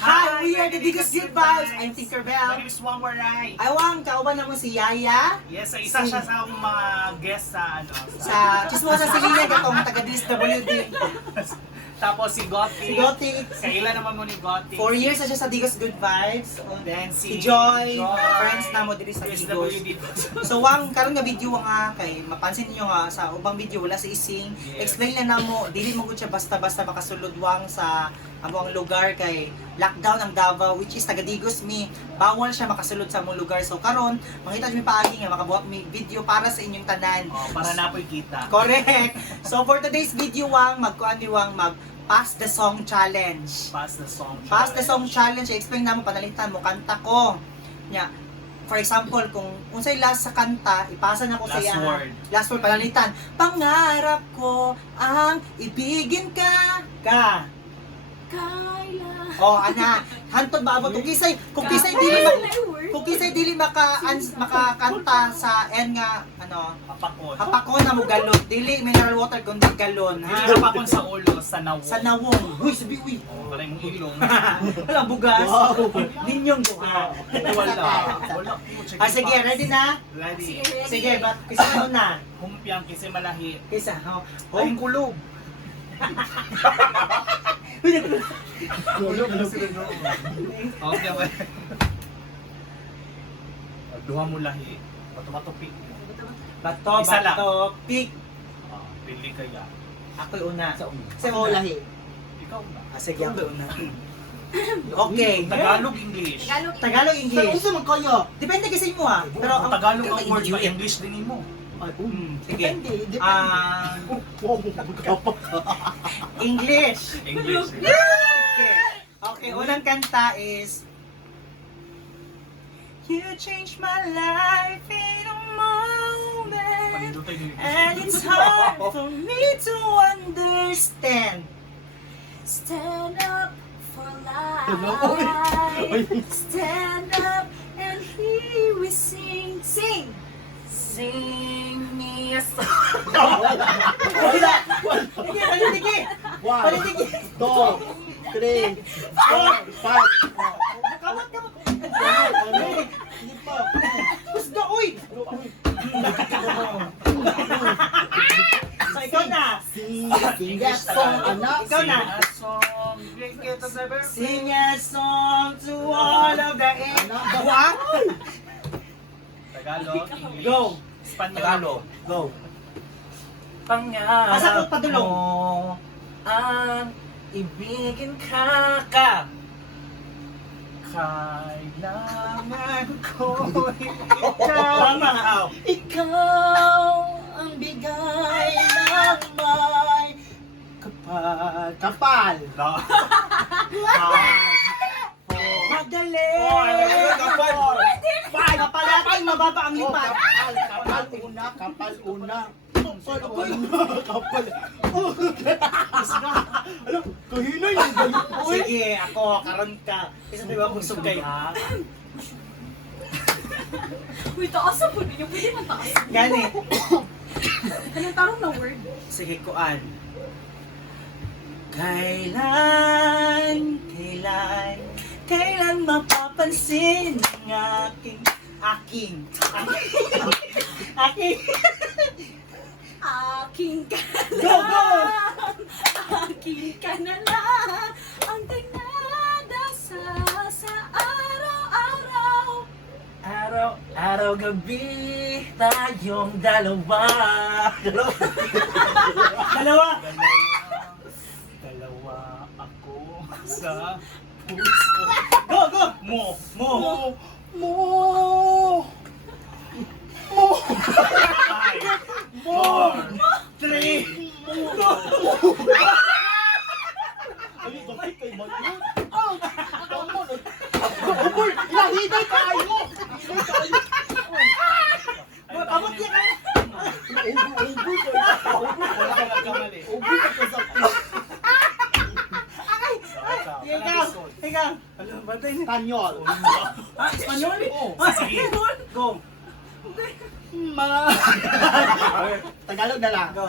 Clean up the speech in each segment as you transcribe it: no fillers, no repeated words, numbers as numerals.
Hi, we are the biggest good vibes. I'm Tinkerbell. My name is Wang Waray. Awang, kauban naman si Yaya. Yes, isa siya sa akong mga guest sa Sa Chismosa Silina, gatong taga-DSWD. Tapos si Gotti. Si Gotti. Kaila naman mo ni Gotti. 4 years na siya sa Digos Good Vibes. Then Si Joy, friends na mo diri sa Digos. Digos. So Wang, karon nga video nga kay mapansin niyo nga sa ubang video wala si Ising. Yes. Explain na namo, dili mo gud siya basta-basta makasulod Wang sa among lugar kay lockdown ang Davao which is taga Digos mi. Bawal siya makasulod sa among lugar. So karon, mangita mi paagi nga makabuhat mi video para sa inyong tanan. Para napoy kita. Correct. So for today's video Wang, magkuan ni Wang mag Pass the Song Challenge. Pass the song. Pass the Song Challenge, explain na mo, panalitan mo, kanta ko. Nya, for example, kung unsay last sa kanta, ipasa na ko sa Last iya. word. Last word, panalitan. Pangarap ko ang ibigin ka. Ka. Kaila. Oh, ana, hantod ba abot kung kisay dili makakanta sa en nga ano, Hapakon. hapakon na mo galon, dili mineral water kundi galon, ha. Hindi hapakon sa ulo, sa nawong. Sa nawong. Uy, sabi uy. Wala yung ilong. Wala bugas. Ninyong buha. Wala. Sige, ready na? Ready. Sige, kisa ano na? Humpiang kasi malahi. Kisa, oh. Ay, kulog. Okay, ba? Duha mo lahi. Bato-bato-pik. Bato, Isa lang. bato, pick. Pili kaya. Ako'y una. Sa Ako una. lahi. Ikaw na. Sige, ako'y una. Okay. Tagalog, English. Tagalog, English. Saan man kayo? Depende kasi mo ha. Pero ang Tagalog ang words ba? English din mo. Sige. Depende. Ah, English. English. Okay. Okay, unang kanta is You changed my life in a moment Panindutay ni and it's hard for me to understand. Stand up for life. Stand up and here we sing. Sing. Sing me a song. Wala. Sige, palitigi. Palitigi. 2, 3, 4, 5. Kamot, kamot. Hindi pa. Kusga, uy. So, ikaw na. Sing that song, anak. Ikaw na. Sing a song, drink it as ever. Sing a song to all of the What? Tagalog, English. Go. Espanyol. Tagalog. Go. Pangarap Asa ko padulong? mo ang ibigin ka. Kailangan ko Tama. Ikaw ang bigay ng may kapal. Madali. Kapal. Kapal natin, mababa ang lipat. Kapal una. Kapal. Alam, kahinay yung galit. Sige, ako, karon ka. Kasi di ba busog kayo, ha? Uy, taas na po ninyo. Pwede man taas. Gani. Anong tarong na word? Sige, kuan. Kailan mapapansin ang aking Aking ka na Go, go! Aking ka na lang ang sa araw-araw. Araw-araw gabi tayong dalawa. Dalawa. Dalawa ako sa puso. Go, go! Mo. Four, three, Ay, bakit kayo mag-iwan? Uy, ilahinay tayo! Abot niya ka. Ikaw. Alam, batay niya. Tanyol. Espanyol? Oo. Sige. Go. Tagalog na lang. Go.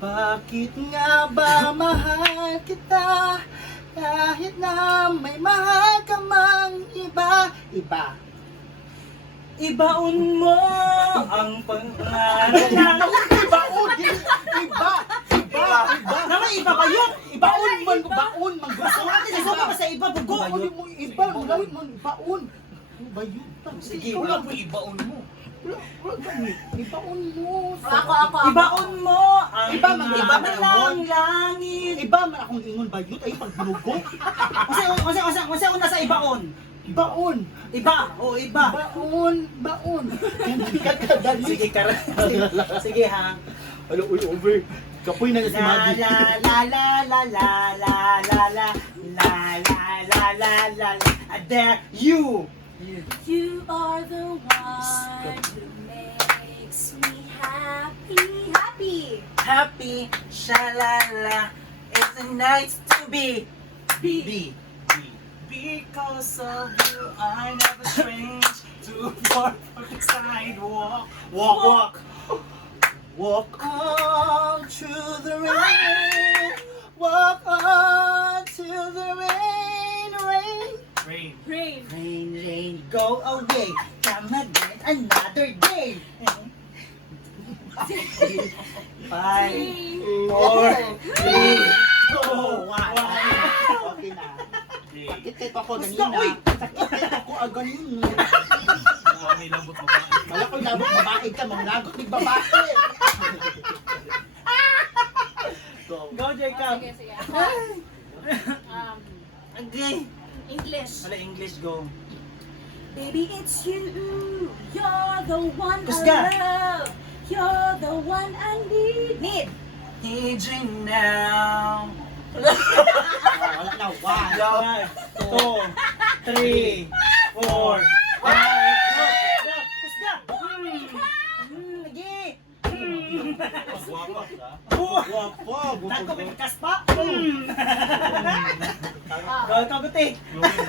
Bakit nga ba mahal kita? Kahit na may mahal ka mang iba. Ibaon mo ang pangalan. Ibaon! Iba! Naman iba ba yun? Ibaon man! Baon man! Gusto ko natin isuko pa sa iba, bugo. Baon mo! Iba! Baon man! Baon! Bayot! Sige, Wala mo ibaon mo. Ibaon mo! Ako. Ibaon mo ang Iba man, iba man ang ng langit. Iba man akong ingon bayot ay pag binugo. Kasi una sa ibaon. Baon! Iba, iba. Baon! Hindi ka kadali. Sige, sige ha. Alo, uy, over. Kapoy na si La Maggie. la la la la la la la la. There you. You are the one who makes me happy. Happy, shalala. It's a nice to be. Because of you, I never strange to walk on the sidewalk. Walk. Walk on through the rain. Walk on through the rain. Rain. Rain. Rain, go away. Come again another day. 5, 4, 3, 2, 1. Okay na. Rain. Sakit kayo ako Basta, ganina. uy! Sakit kayo ako ganina. May labot mo ba? Wala ko labot babae ka, mga lagot ni babae. Go, Jacob. Sige. Okay. English. Wala English, go. Baby, it's you. You're the one Kusga. I love. You're the one I need. Need you now. Wala na, one. 1, 2, 3, 4, 5. Go. Kusga. Lagi. Magwapak ka. Wapo. Nagkapikas pa. Go, kaguti.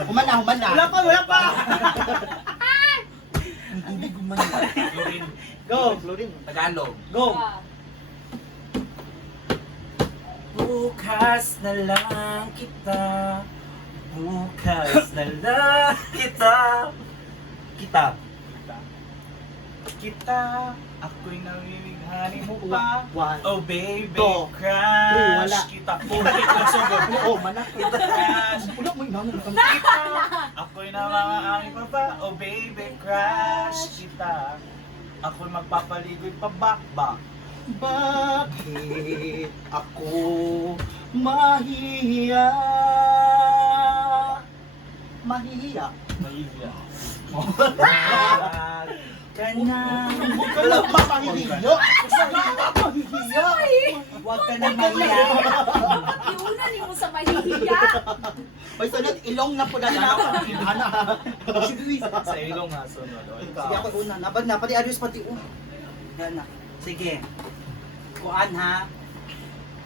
Humana. Wala pa. Ang tubig umana. Chlorine. Go. Chlorine. Tagalog. Go. Bukas na lang kita. Bukas na lang kita. Kita, ako'y namimighani mo pa. One. Oh baby, Two. crush Wala. kita. Pulit na sugod. Oh, manak. Crush Wala mo yung kita, ako'y namamaani pa ba? Oh baby, crush kita. Ako'y magpapaligoy pa bakbak. Bakit ako mahihiya? Mahihiya? Mahiya. Ka na. Wala pa mahihiya? Mahihiya? Huwag ka na mahiya. Iuna ni mo sa mahihiya. May sunod, ilong na po na lang. Ana. Sa ilong nga sunod. O, Sige ikaw. ako una. Napad na. Pati adios pati Yan na. Sige. Kuan ha.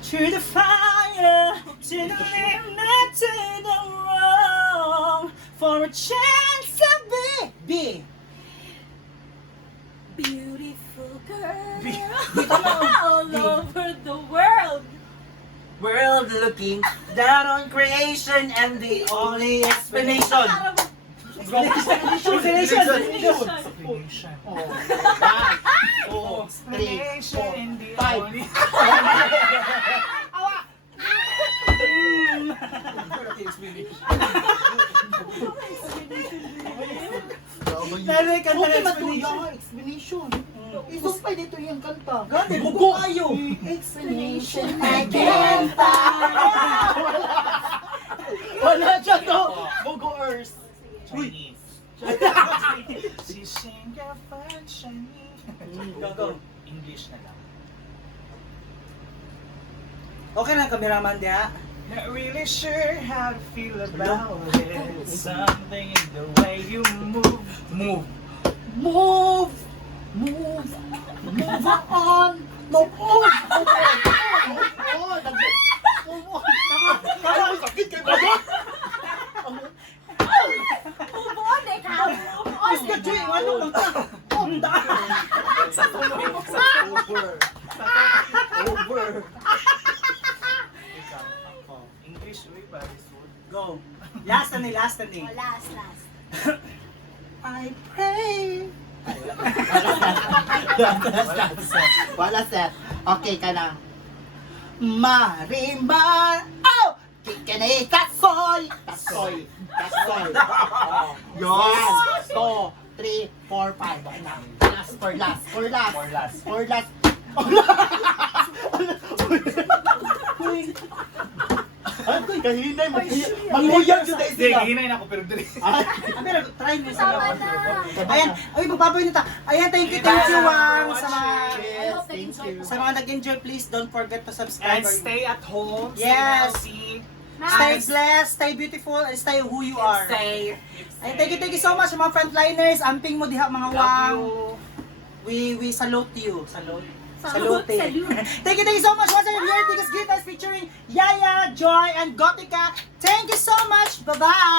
Through the fire, to the limb, not to the wrong, for a chance to be. Beautiful girl. Dito mo. All over the world. World looking down on creation and the only explanation. Explanation. Explanation. Oh, one, two, three, Explanation four, in the five. only... Naroy ka Okay, na matuya explanation. explanation. Isuspay dito yung kanta. Gani, bugo kayo. Explanation again. Wala siya to. Bugo Earth. Chinese. Sising ka fan Chinese. Go. English na lang. Okay lang, cameraman dia. Not really sure how to feel about it. Something in the way you move. Move. Move on. Move on. Kala ko sakit kay Baba. Move on, ikaw. Move on. Miska Joy, ano lang ka? Over. Ikaw, ako. English, uy, Paris food. Go. Last na ni. Oh, last. I pray. Wala set. Okay ka na. Marimar. Oh! Kikinay kasoy. Kasoy. Oh. Yes. 2, 3, 4, 5. Okay na. For last. Ay, kahinay. Magliyag yun tayo Sige, sila. hinay na ako pero dali. Pero try mo sa Tama na. Ayan, ay magbaboy nito. Ayan, thank you Wang sa mga I hope nag-enjoy sa mga nag-enjoy. Please don't forget to subscribe. And stay at home. Yes. Stay Stay blessed, stay beautiful, and stay who you are. Safe. And thank you so much mga frontliners. Amping mo diha mga Love wang. you. We salute you. Salute. Salute. Thank you so much. Once again, here, Tigas Gitas featuring Yaya, Joy, and Gotika. Thank you so much. Bye-bye.